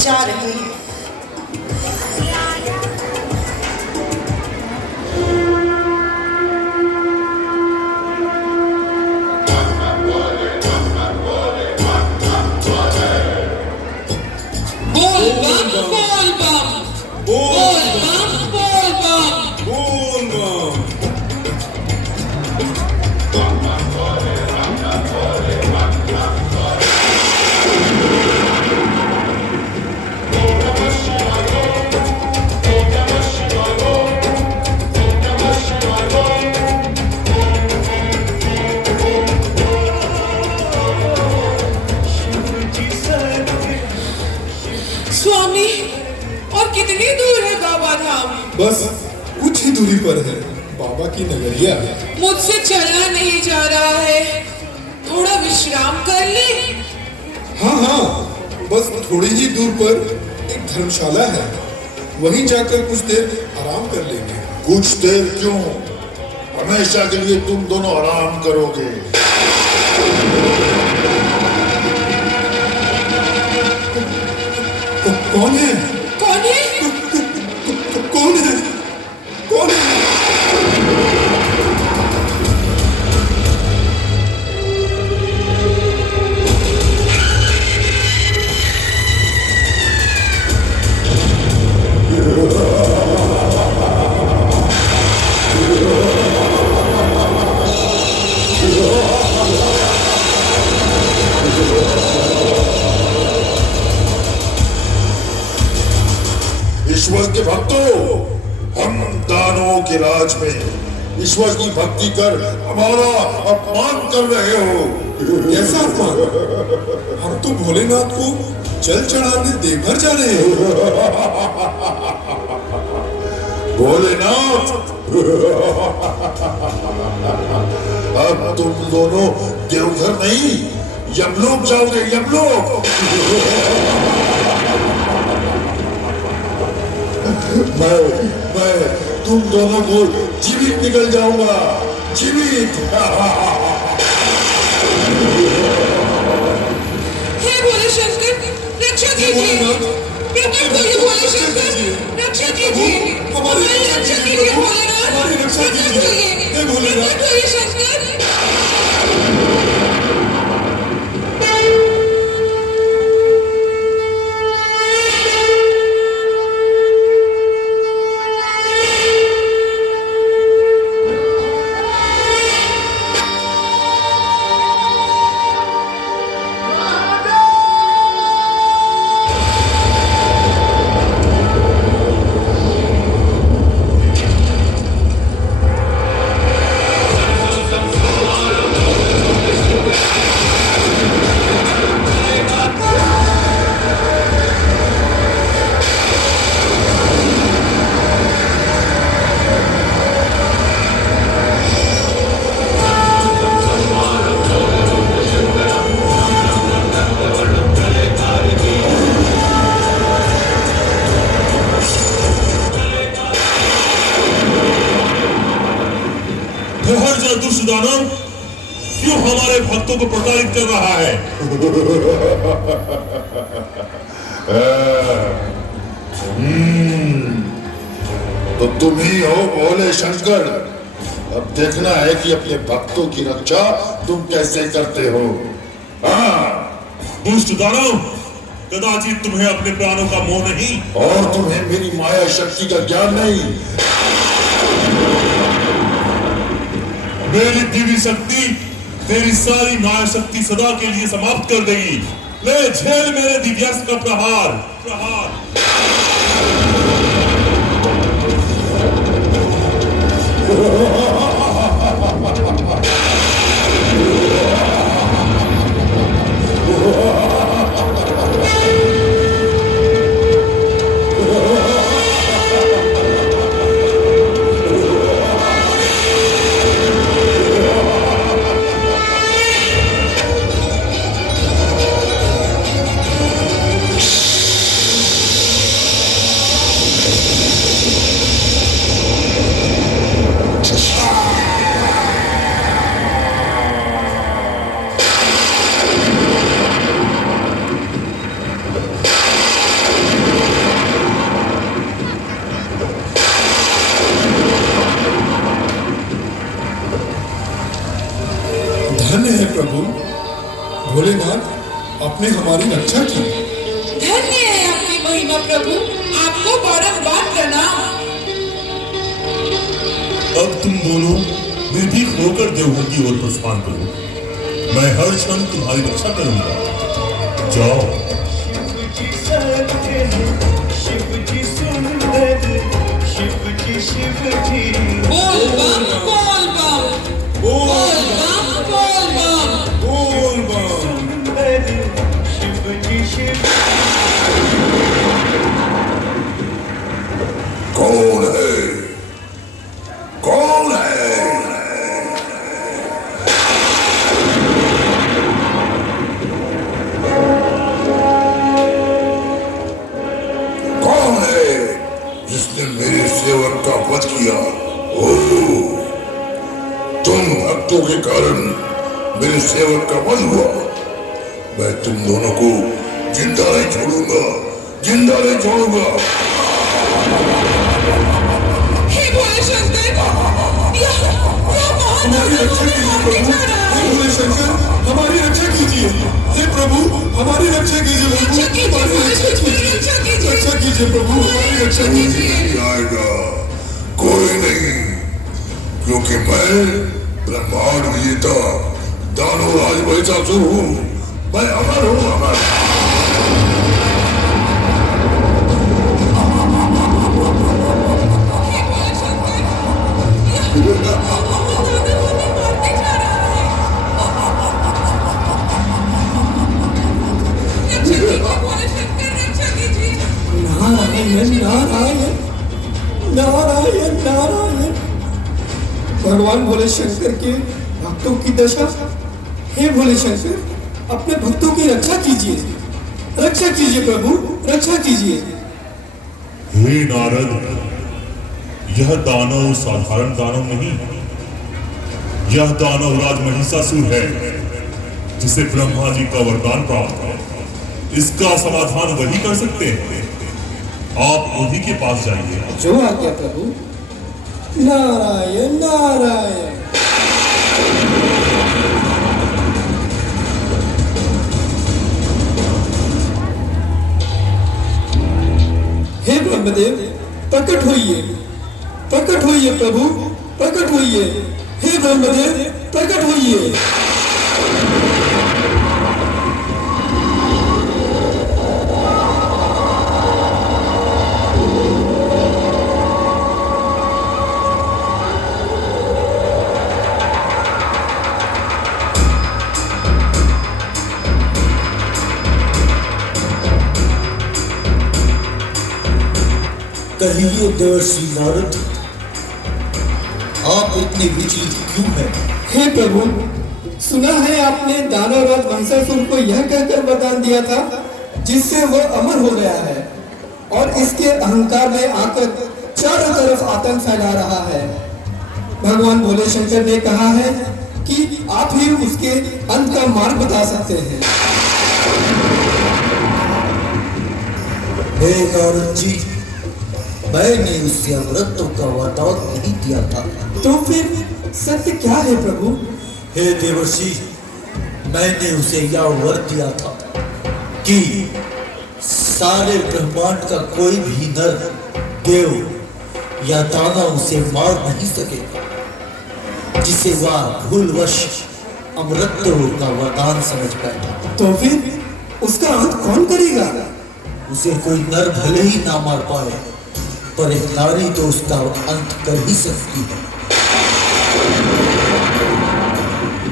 जा रहे हैं। बोल बम बोल बम बोल बम बोल बम बोल बम। स्वामी, और कितनी दूर है बाबा धाम? बस कुछ ही दूरी पर है बाबा की नगरिया। मुझसे चला नहीं जा रहा है, थोड़ा विश्राम कर ले। हाँ हाँ, बस थोड़ी ही दूर पर एक धर्मशाला है, वहीं जाकर कुछ देर आराम कर लेंगे। कुछ देर क्यों, हमेशा के लिए तुम दोनों आराम करोगे। कौन है? कौन है? कौन है? कौन है? ईश्वर के भक्तों, हम दानवों के राज में ईश्वर की भक्ति कर हमारा अपमान कर रहे हो। कैसा अपमान? हम तो भोलेनाथ को जल चढ़ाने देवघर जा रहे हैं। भोलेनाथ, अब तुम दोनों देवघर नहीं यमलोक जाओगे, यमलोक। मैं तुम दोनों को जीवित निकल जाऊंगा, जीवित। हे भोले शंकर, रक्षा कीजिए। प्रकट होइए भोले शंकर, रक्षा कीजिए। हमारी रक्षा कीजिए भोलेनाथ, प्रकट होइए, प्रकट होइए शंकर। दुष्ट दानव क्यों हमारे भक्तों को प्रताड़ित कर रहा है? तो तुम ही हो भोले शंकर। अब देखना है कि अपने भक्तों की रक्षा तुम कैसे करते हो। दुष्ट दानव, कदाचित तुम्हें अपने प्राणों का मोह नहीं और तुम्हें मेरी माया शक्ति का ज्ञान नहीं। मेरी दिव्य शक्ति तेरी सारी माया शक्ति सदा के लिए समाप्त कर देगी। ले झेल मेरे दिव्यास्त्र का प्रहार। आपने हमारी रक्षा की। धन्य है आपकी महिमा प्रभु, आपको बारंबार प्रणाम। अब तुम दोनों निर्भीक होकर देवघर की ओर प्रस्थान करो। मैं हर क्षण तुम्हारी रक्षा करूंगा। जाओ। बोल बम बोल बम बोल बम बोल बम बोल बम। कौन है? कौन है? कौन है जिसने मेरे सेवक का वध किया? ओह, तुम भक्तों के कारण मेरे सेवक का वध हुआ। मैं तुम दोनों को जिंदा नहीं छोड़ूंगा, जिंदा नहीं छोड़ूंगा। हे भोले शंकर, यह महान हमारी रक्षा कीजिए प्रभु। हे भोले शंकर, हमारी रक्षा कीजिए। हे प्रभु, हमारी रक्षा कीजिए प्रभु। रक्षा कीजिए, हमारी रक्षा कीजिए। रक्षा कीजिए। रक्षा कीजिए प्रभु, हमारी रक्षा कोई कीजिए। नहीं आएगा, कोई नहीं, क्योंकि मैं ब्रह्मांड विजेता दानव राज महिषासुर हूँ। मैं अमर हूँ, अमर। हे भोले शंकर, यह मारने जा रहा है। रक्षा कीजिए भोले शंकर, रक्षा कीजिए। नारायण नारायण नारायण नारायण। भगवान भोले शंकर के भक्तों की दशा। हे भोले शंकर, अपने भक्तों की रक्षा कीजिए, रक्षा कीजिए प्रभु, रक्षा कीजिए। हे नारद, यह दानव साधारण दानव नहीं, यह दानव राज महिषासुर है जिसे ब्रह्मा जी का वरदान प्राप्त है। इसका समाधान वही कर सकते हैं। आप उन्हीं के पास जाइए। जो आज्ञा प्रभु। नारायण नारायण। हे ब्रह्मदेव, प्रकट होइए, प्रकट होइए प्रभु, प्रकट होइए। हे ब्रह्मदेव, प्रकट होइए। कहिए देवर्षि नारद, आप इतने विचलित क्यों हैं? हे प्रभु, सुना है आपने दानवराज महिषासुर को यह कहकर वरदान दिया था जिससे वह अमर हो गया है और इसके अहंकार में आकर चारों तरफ आतंक फैला रहा है। भगवान भोले शंकर ने कहा है कि आप ही उसके अंत का मार्ग बता सकते हैं। हे नारद जी, मैंने उससे अमृतों का वरदान नहीं दिया था। तो फिर सत्य क्या है प्रभु? हे देवर्षि, मैंने उसे यह वर दिया था कि सारे ब्रह्मांड का कोई भी नर, देव या दानव उसे मार नहीं सकेगा जिसे वह भूलवश अमृतों का वरदान समझ बैठा। तो फिर उसका अंत कौन करेगा? उसे कोई नर भले ही ना मार पाए, पर एक नारी तो उसका अंत कर ही सकती है।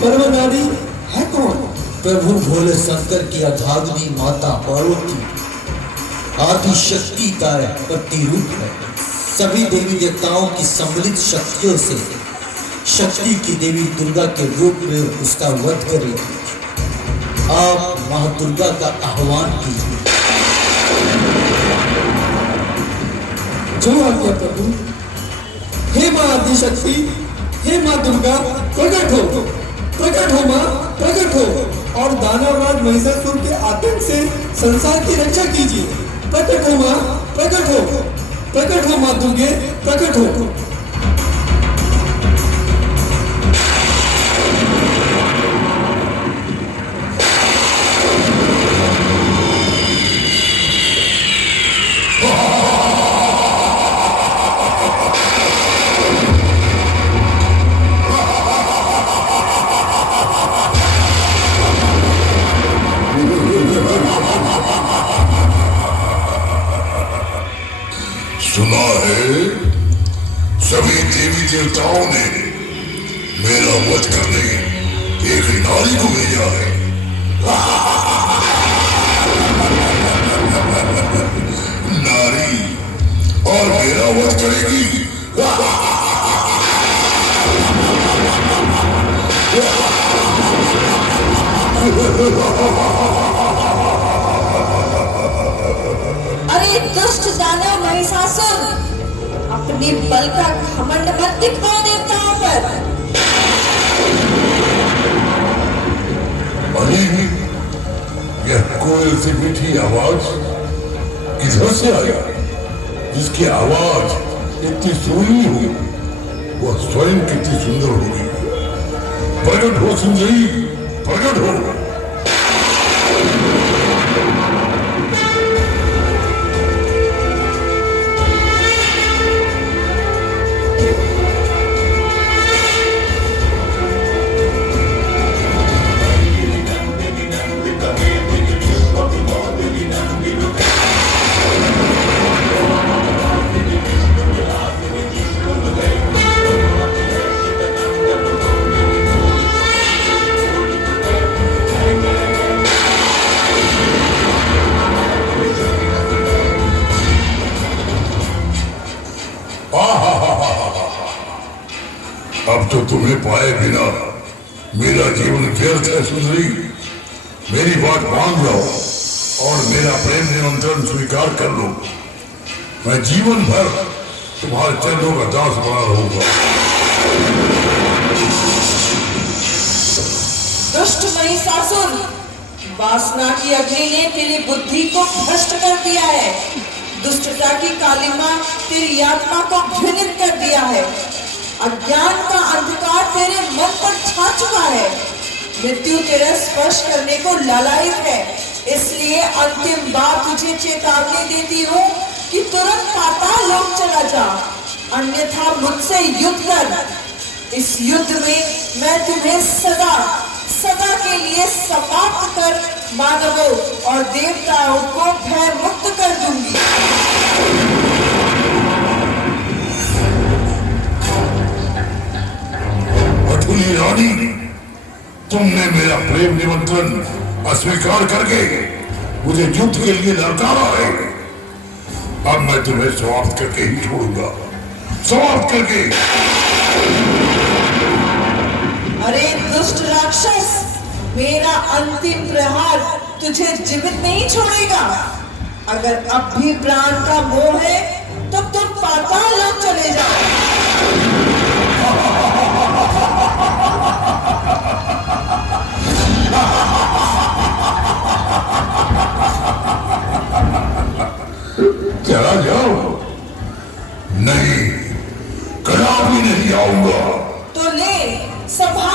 पर वह नारी है कौन? प्रभु भोले शंकर की अर्धांगिनी माता पार्वती आदि शक्ति का प्रतिरूप है। सभी देवी देवताओं की सम्मिलित शक्तियों से शक्ति की देवी दुर्गा के रूप में उसका वध करेगी। आप मां दुर्गा का आह्वान कीजिए। जो आज्ञा प्रभु। हे मां आदिशक्ति, हे मां दुर्गा, प्रकट हो, प्रकट हो मां, प्रकट हो और दानवराज महिषासुर के आतंक से संसार की रक्षा कीजिए। प्रकट हो मां, प्रकट हो, प्रकट हो मां दुर्गे, प्रकट हो। सुना है सभी देवी देवताओं ने मेरा वध करने एक नारी को भेजा है। नारी और मेरा वध करेगी। अरे दुष्ट दानव महिषासुर, अपने बल का घमंड मत दिखाओ देवताओं पर। अरे यह कोयल से मीठी आवाज किधर से आया? जिसकी आवाज इतनी सुरीली हो वह स्वयं कितनी सुंदर होगी। प्रकट हो सुंदरी, प्रकट हो। अब तो तुम्हें पाए बिना मेरा जीवन व्यर्थ है सुंदरी। मेरी बात मान लो और मेरा प्रेम निमंत्रण स्वीकार कर लो। मैं जीवन भर तुम्हारे चरणों का दास बना रहूंगा। दुष्ट महिषासुर, वासना की अग्नि ने तेरी बुद्धि को भ्रष्ट कर दिया है। दुष्टता की कालिमा तेरी आत्मा को घृणित कर दिया है। अज्ञान का अंधकार तेरे मन पर छा चुका है। मृत्यु तेरा स्पर्श करने को लालायित है। इसलिए अंतिम बार तुझे चेतावनी देती हूँ कि तुरंत पाताल लोक चला जा, अन्यथा मुझसे युद्ध कर। इस युद्ध में मैं तुम्हें सदा सदा के लिए समाप्त कर मानवों और देवताओं को भय मुक्त कर दूंगी। अठुली रानी, तुमने मेरा प्रेम निमंत्रण अस्वीकार करके मुझे युद्ध के लिए ललकारा है। अब मैं तुम्हें समाप्त करके ही छोड़ूंगा, समाप्त करके। अरे दुष्ट राक्षस, मेरा अंतिम प्रहार तुझे जीवित नहीं छोड़ेगा। अगर अब भी प्राण का मोह है तो तुम पाताल लोक चले जाओ। चला जाओ। नहीं, कदापि नहीं आऊंगा। तो ले, संभाल